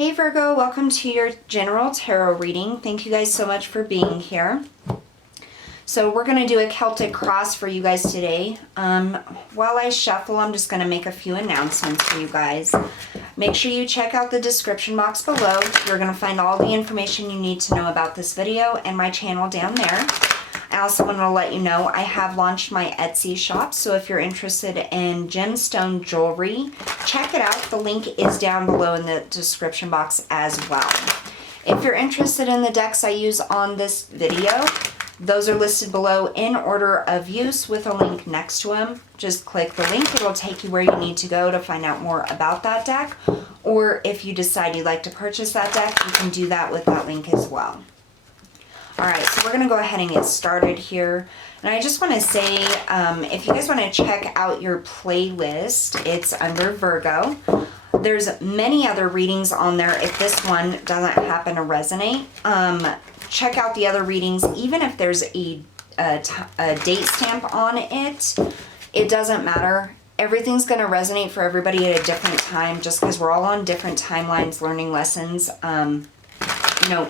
Hey Virgo, welcome to your general tarot reading. Thank you guys so much for being here. So we're going to do a Celtic cross for you guys today. While I shuffle, I'm just going to make a few announcements for you guys. Make sure you check out the description box below. You're going to find all the information you need to know about this video and my channel down there. I also want to let you know I have launched my Etsy shop, so if you're interested in gemstone jewelry, check it out. The link is down below in the description box as well. If you're interested in the decks I use on this video, those are listed below in order of use with a link next to them. Just click the link. It'll take you where you need to go to find out more about that deck. Or if you decide you'd like to purchase that deck, you can do that with that link as well. Alright, so we're going to go ahead and get started here. And I just want to say, if you guys want to check out your playlist, it's under Virgo. There's many other readings on there if this one doesn't happen to resonate. Check out the other readings, even if there's a date stamp on it. It doesn't matter. Everything's going to resonate for everybody at a different time, just because we're all on different timelines learning lessons,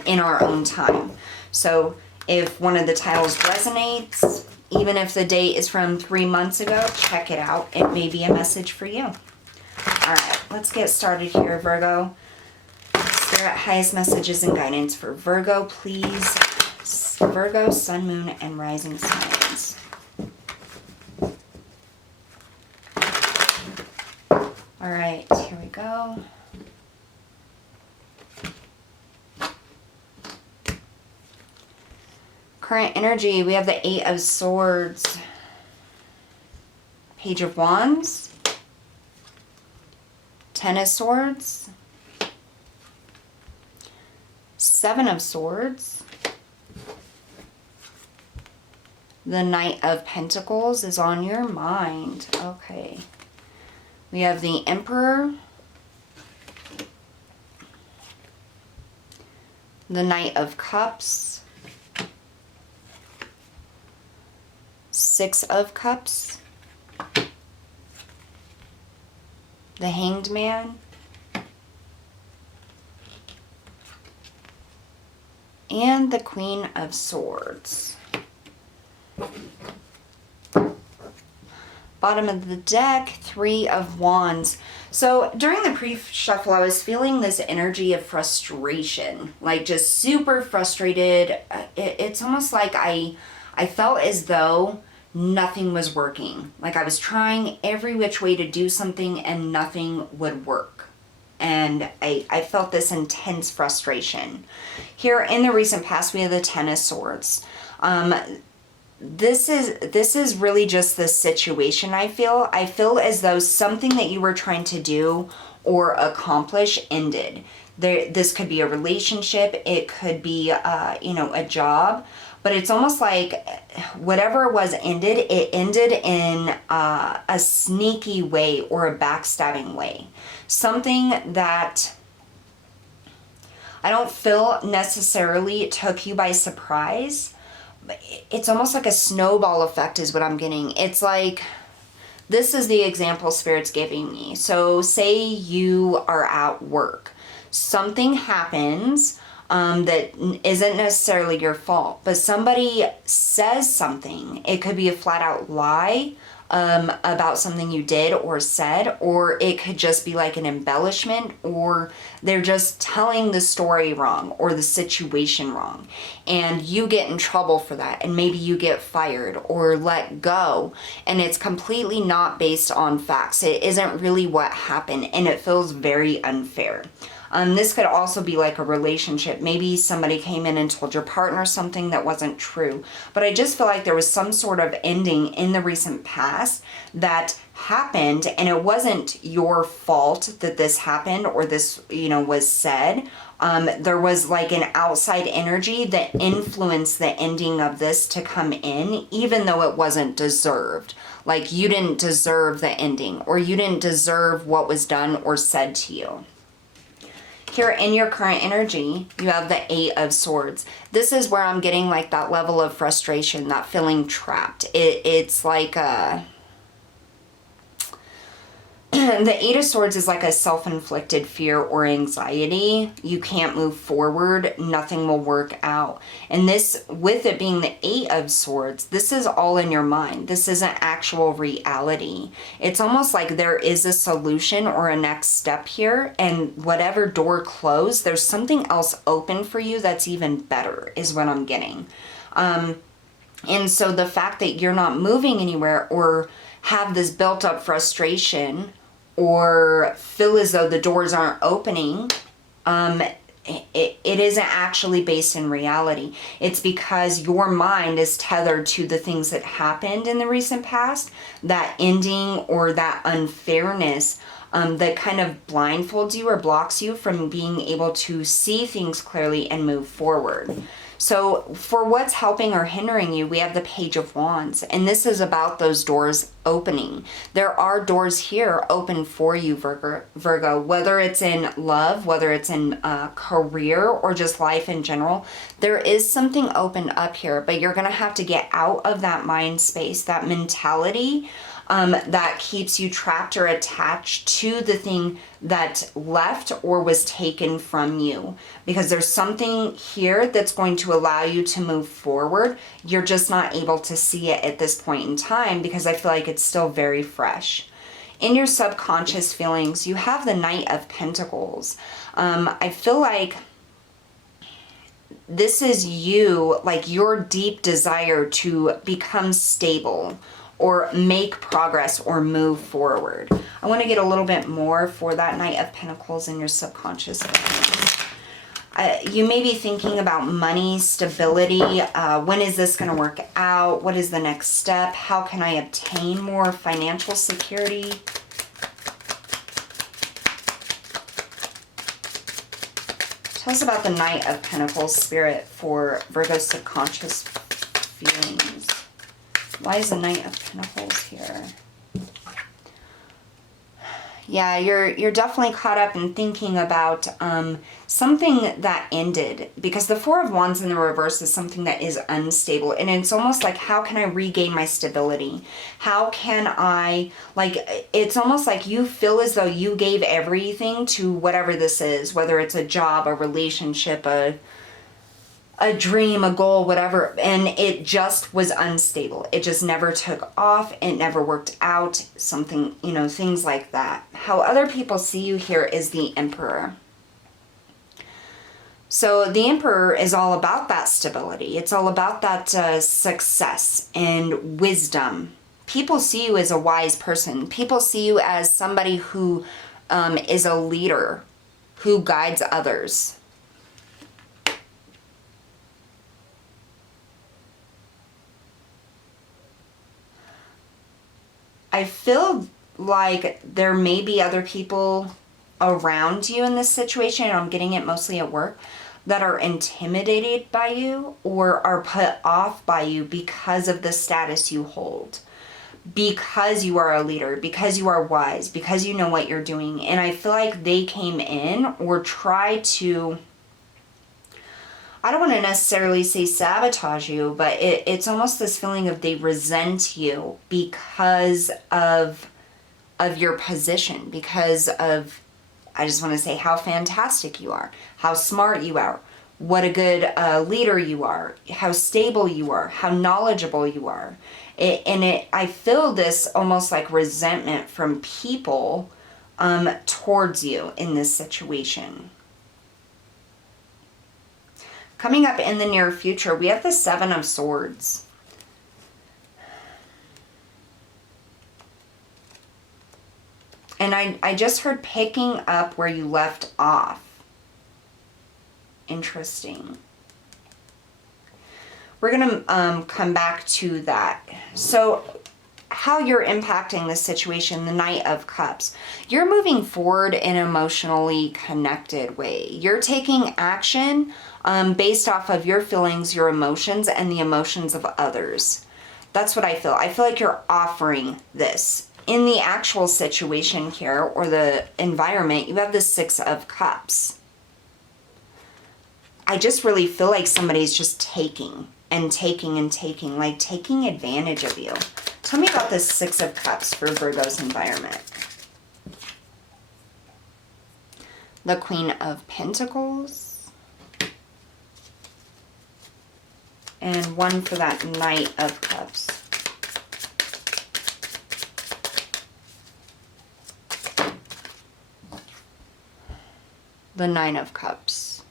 in our own time. So if one of the titles resonates, even if the date is from 3 months ago, check it out. It may be a message for you. All right, let's get started here, Virgo. Spirit, highest messages and guidance for Virgo, please. Virgo, sun, moon, and rising signs. All right, here we go. Current energy, we have the 8 of Swords, Page of Wands, 10 of Swords, 7 of Swords, the Knight of Pentacles is on your mind. Okay. We have the Emperor, the Knight of Cups, 6 of Cups, the Hanged Man, and the Queen of Swords. Bottom of the deck, 3 of Wands. So during the pre-shuffle, I was feeling this energy of frustration, like just super frustrated. It's almost like I felt as though nothing was working. Like I was trying every which way to do something and nothing would work. And I felt this intense frustration. Here in the recent past, we have the 10 of Swords. This is really just the situation I feel. I feel as though something that you were trying to do or accomplish ended. This could be a relationship. It could be, a job. But it's almost like whatever was ended, it ended in a sneaky way or a backstabbing way. Something that I don't feel necessarily took you by surprise. It's almost like a snowball effect is what I'm getting. It's like, this is the example Spirit's giving me. So say you are at work. Something happens that isn't necessarily your fault, but somebody says something. It could be a flat out lie about something you did or said, or it could just be like an embellishment, or they're just telling the story wrong or the situation wrong, and you get in trouble for that, and maybe you get fired or let go, and it's completely not based on facts. It isn't really what happened, and it feels very unfair. This could also be like a relationship. Maybe somebody came in and told your partner something that wasn't true. But I just feel like there was some sort of ending in the recent past that happened, and it wasn't your fault that this happened or this, was said. There was like an outside energy that influenced the ending of this to come in, even though it wasn't deserved. Like you didn't deserve the ending, or you didn't deserve what was done or said to you. Here in your current energy, you have the 8 of Swords. This is where I'm getting like that level of frustration, that feeling trapped. It's like The Eight of Swords is like a self-inflicted fear or anxiety. You can't move forward. Nothing will work out. And this, with it being the Eight of Swords, this is all in your mind. This isn't actual reality. It's almost like there is a solution or a next step here, and whatever door closed, there's something else open for you that's even better, is what I'm getting. And so the fact that you're not moving anywhere, or have this built up frustration, or feel as though the doors aren't opening, it isn't actually based in reality. It's because your mind is tethered to the things that happened in the recent past, that ending or that unfairness, that kind of blindfolds you or blocks you from being able to see things clearly and move forward. So for what's helping or hindering you, we have the Page of Wands, and this is about those doors opening. There are doors here open for you, Virgo, whether it's in love, whether it's in career, or just life in general. There is something open up here, but you're going to have to get out of that mind space, that mentality that keeps you trapped or attached to the thing that left or was taken from you. Because there's something here that's going to allow you to move forward. You're just not able to see it at this point in time because I feel like it's still very fresh. In your subconscious feelings, you have the Knight of Pentacles. I feel like this is you, like your deep desire to become stable, or make progress, or move forward. I want to get a little bit more for that Knight of Pentacles in your subconscious feelings. You may be thinking about money, stability. When is this going to work out? What is the next step? How can I obtain more financial security? Tell us about the Knight of Pentacles, Spirit, for Virgo's subconscious feelings. Why is the Knight of Pentacles here? Yeah, you're definitely caught up in thinking about something that ended, because the Four of Wands in the reverse is something that is unstable, and it's almost like, how can I regain my stability? How can I, like, it's almost like you feel as though you gave everything to whatever this is, whether it's a job, a relationship, a dream, a goal, whatever, and it just was unstable. It just never took off. It never worked out. Something, you know, things like that. How other people see you here is the Emperor. So the Emperor is all about that stability. It's all about that success and wisdom. People see you as a wise person. People see you as somebody who is a leader, who guides others. I feel like there may be other people around you in this situation, and I'm getting it mostly at work, that are intimidated by you or are put off by you because of the status you hold. Because you are a leader, because you are wise, because you know what you're doing. And I feel like they came in or try to, I don't want to necessarily say sabotage you, but it's almost this feeling of they resent you because of your position, because of, I just want to say how fantastic you are, how smart you are, what a good leader you are, how stable you are, how knowledgeable you are. I feel this almost like resentment from people towards you in this situation. Coming up in the near future, we have the Seven of Swords. And I just heard picking up where you left off. Interesting. We're going to come back to that. So how you're impacting this situation, the Knight of Cups. You're moving forward in an emotionally connected way. You're taking action based off of your feelings, your emotions, and the emotions of others. That's what I feel. I feel like you're offering this. In the actual situation here, or the environment, you have the Six of Cups. I just really feel like somebody's just taking and taking and taking, like taking advantage of you. Tell me about this Six of Cups for Virgo's environment. the Queen of Pentacles, and one for that Knight of Cups. The Nine of Cups.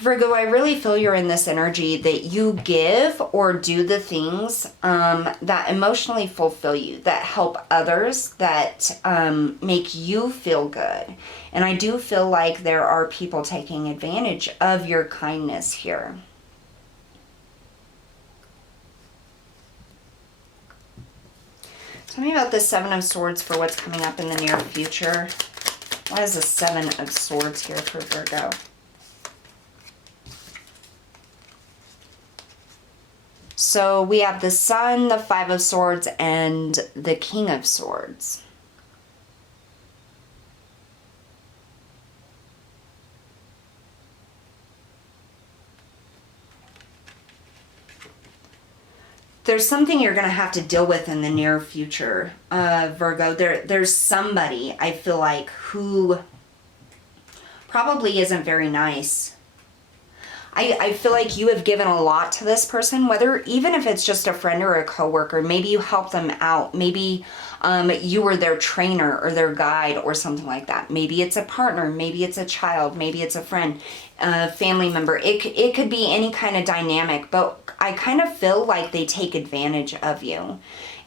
Virgo, I really feel you're in this energy that you give or do the things that emotionally fulfill you, that help others, that make you feel good. And I do feel like there are people taking advantage of your kindness here. Tell me about the Seven of Swords for what's coming up in the near future. Why is the Seven of Swords here for Virgo? So we have the Sun, the Five of Swords, and the King of Swords. There's something you're going to have to deal with in the near future, Virgo. There's somebody, I feel like, who probably isn't very nice. I feel like you have given a lot to this person, whether even if it's just a friend or a coworker. Maybe you helped them out. Maybe you were their trainer or their guide or something like that. Maybe it's a partner. Maybe it's a child. Maybe it's a friend, a family member. It could be any kind of dynamic, but I kind of feel like they take advantage of you.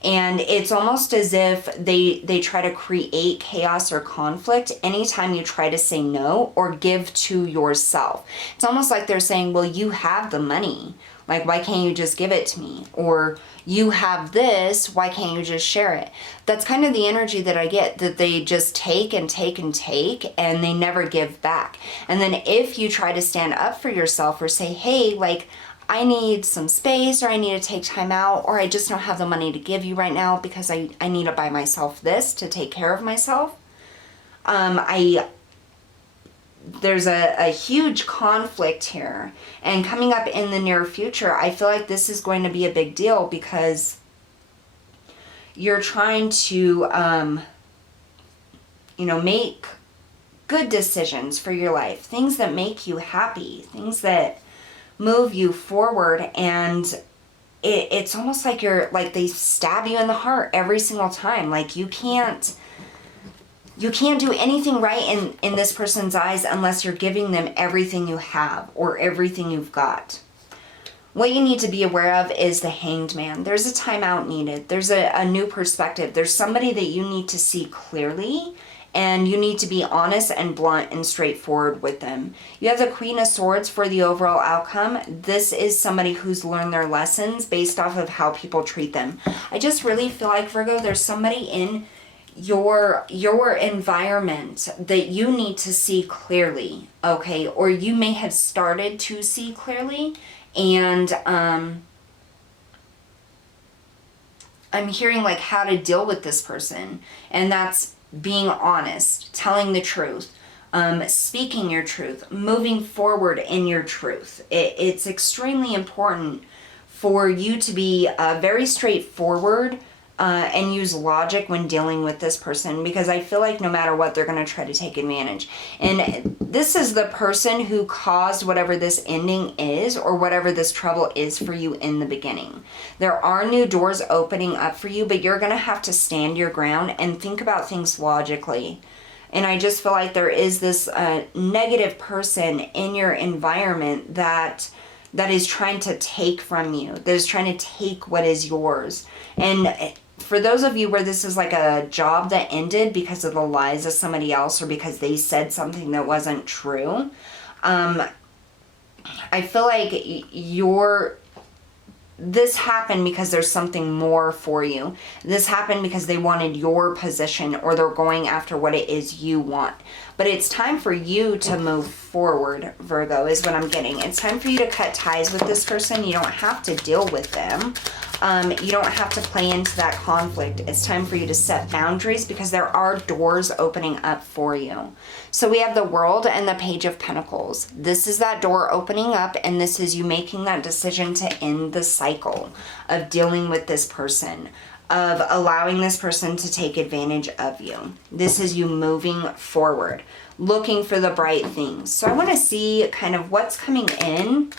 And it's almost as if they try to create chaos or conflict anytime you try to say no or give to yourself. It's almost like they're saying, well, you have the money. Like, why can't you just give it to me? Or you have this, why can't you just share it? That's kind of the energy that I get, that they just take and take and take and they never give back. And then if you try to stand up for yourself or say, hey, like, I need some space, or I need to take time out, or I just don't have the money to give you right now because I need to buy myself this to take care of myself. There's a huge conflict here. And coming up in the near future, I feel like this is going to be a big deal because you're trying to, make good decisions for your life, things that make you happy, things that move you forward, and it's almost like they stab you in the heart every single time. Like you can't do anything right in this person's eyes unless you're giving them everything you have or everything you've got. What you need to be aware of is the Hanged Man. There's a timeout needed. There's a new perspective. There's somebody that you need to see clearly, and you need to be honest and blunt and straightforward with them. You have the Queen of Swords for the overall outcome. This is somebody who's learned their lessons based off of how people treat them. I just really feel like, Virgo, there's somebody in your environment that you need to see clearly, okay? Or you may have started to see clearly, and I'm hearing like how to deal with this person, and that's being honest, telling the truth, speaking your truth, moving forward in your truth. It's extremely important for you to be very straightforward and use logic when dealing with this person, because I feel like no matter what, they're going to try to take advantage. And this is the person who caused whatever this ending is or whatever this trouble is for you in the beginning. There are new doors opening up for you, but you're going to have to stand your ground and think about things logically. And I just feel like there is this negative person in your environment that is trying to take from you, that is trying to take what is yours. And for those of you where this is like a job that ended because of the lies of somebody else or because they said something that wasn't true, I feel like this happened because there's something more for you. This happened because they wanted your position, or they're going after what it is you want. But it's time for you to move forward, Virgo, is what I'm getting. It's time for you to cut ties with this person. You don't have to deal with them. You don't have to play into that conflict. It's time for you to set boundaries because there are doors opening up for you. So we have the World and the Page of Pentacles. This is that door opening up, and this is you making that decision to end the cycle of dealing with this person. of allowing this person to take advantage of you. This is you moving forward, looking for the bright things. So I want to see kind of what's coming in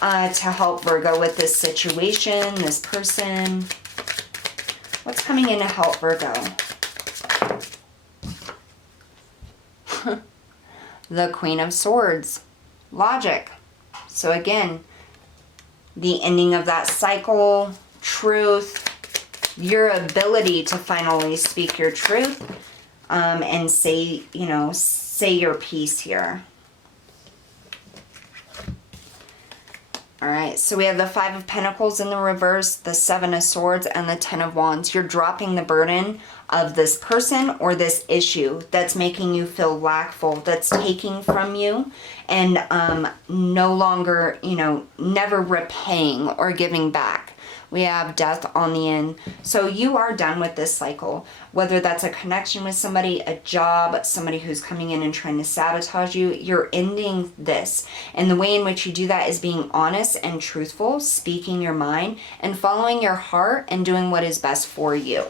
to help Virgo with this situation, this person. What's coming in to help Virgo? The Queen of Swords. Logic. So again, the ending of that cycle, truth, your ability to finally speak your truth and say, you know, say your piece here. All right, so we have the Five of Pentacles in the reverse, the Seven of Swords, and the Ten of Wands. You're dropping the burden of this person or this issue that's making you feel lackful, that's taking from you, and no longer, you know, never repaying or giving back. We have Death on the end. So you are done with this cycle, whether that's a connection with somebody, a job, somebody who's coming in and trying to sabotage you. You're ending this. And the way in which you do that is being honest and truthful, speaking your mind, and following your heart and doing what is best for you.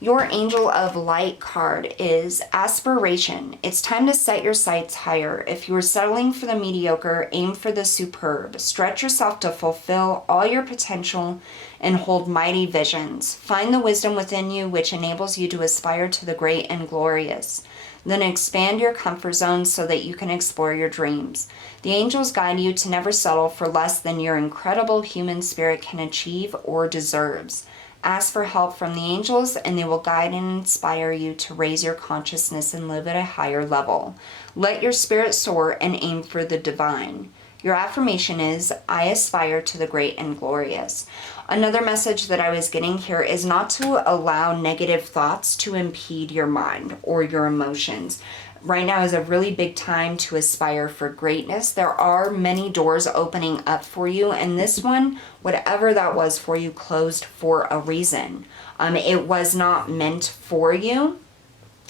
Your Angel of Light card is Aspiration. It's time to set your sights higher. If you are settling for the mediocre, aim for the superb. Stretch yourself to fulfill all your potential and hold mighty visions. Find the wisdom within you which enables you to aspire to the great and glorious. Then expand your comfort zone so that you can explore your dreams. The angels guide you to never settle for less than your incredible human spirit can achieve or deserves. Ask for help from the angels and they will guide and inspire you to raise your consciousness and live at a higher level. Let your spirit soar and aim for the divine. Your affirmation is, I aspire to the great and glorious. Another message that I was getting here is not to allow negative thoughts to impede your mind or your emotions. Right now is a really big time to aspire for greatness. There are many doors opening up for you, and this one, whatever that was for you, closed for a reason. It was not meant for you.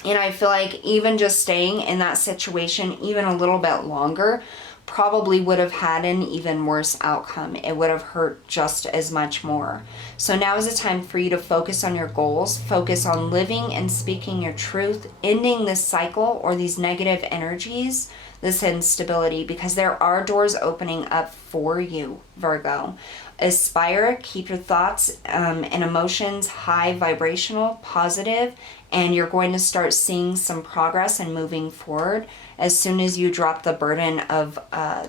And I feel like even just staying in that situation even a little bit longer probably would have had an even worse outcome. It would have hurt just as much more. So now is the time for you to focus on your goals, focus on living and speaking your truth, ending this cycle or these negative energies, this instability, because there are doors opening up for you, Virgo. Aspire, keep your thoughts and emotions high vibrational, positive, and you're going to start seeing some progress and moving forward as soon as you drop the burden of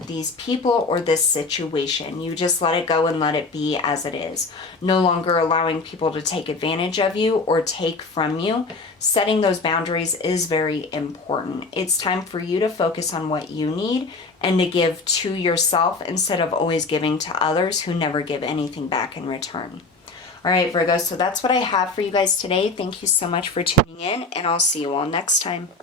these people or this situation. You just let it go and let it be as it is. No longer allowing people to take advantage of you or take from you. Setting those boundaries is very important. It's time for you to focus on what you need and to give to yourself instead of always giving to others who never give anything back in return. All right, Virgo, so that's what I have for you guys today. Thank you so much for tuning in, and I'll see you all next time.